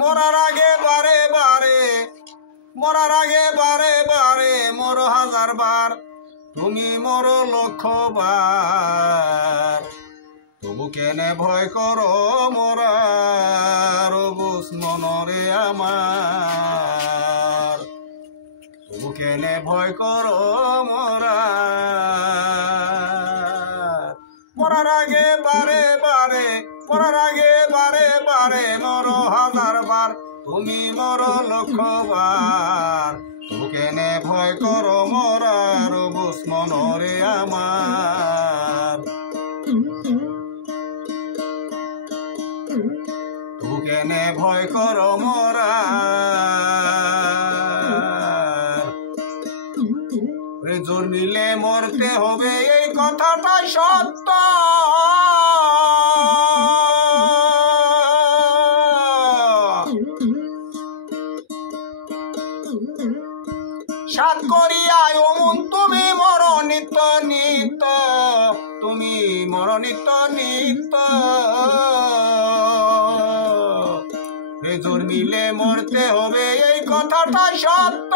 মরার আগে বারে বারে, মরার আগে বারে বারে মর হাজার বার, তুমি মর লক্ষ বার। তবু কেনে ভয় করো মরার, বুঝ মনরে আমার। তবু কেনে ভয় করো মরার। মরার আগে বারে বারে, মরার আগে বারে বারে মর হাজার বার, তুমি মর লক্ষ বার। তবু কেনে ভয় করো মরার, বুঝ মনরে আমার। তবু কেনে ভয় করো মরার। জোর নিলে মরতে হবে এই কথাটাই সত্য। সাত করিয়ায় ওমন তুমি মর নিত্য নিত্য, তুমি মর নিত্য নিত্য। জোর নিলে মরতে হবে এই কথাটাই সত্য।